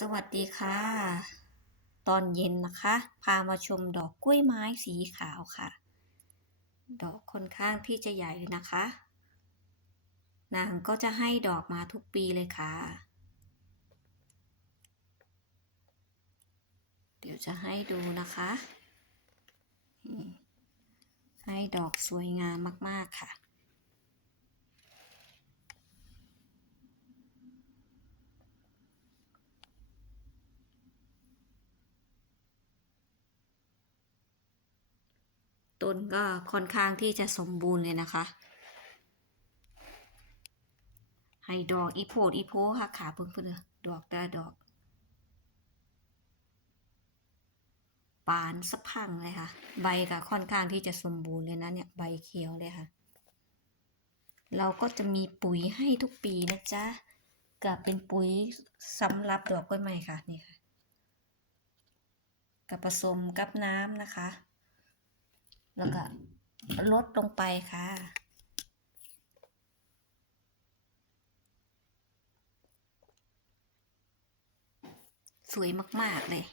สวัสดีค่ะ ตอนเย็นนะคะ พามาชมดอกกล้วยไม้สีขาวค่ะ ดอกค่อนข้างที่จะใหญ่เลยนะคะ นางก็จะให้ดอกมาทุกปีเลยค่ะ เดี๋ยวจะให้ดูนะคะ ให้ดอกสวยงามมากๆค่ะ ต้นก็ค่อนข้างที่จะสมบูรณ์เลยนะคะให้ดอกอีโพดอีโพค่ะขาเพิ่งเพิ่นเด้อดอกแต่ดอกปานสะพังเลยค่ะ ใบก็ค่อนข้างที่จะสมบูรณ์เลยนะเนี่ยใบเขียวเลยค่ะ เราก็จะมีปุ๋ยให้ทุกปีนะจ๊ะกับเป็นปุ๋ยสำหรับดอกกล้วยไม้ค่ะนี่ค่ะกับผสมกับน้ำนะคะ แล้วก็ลดลงไปค่ะ สวยมาก ๆ เลย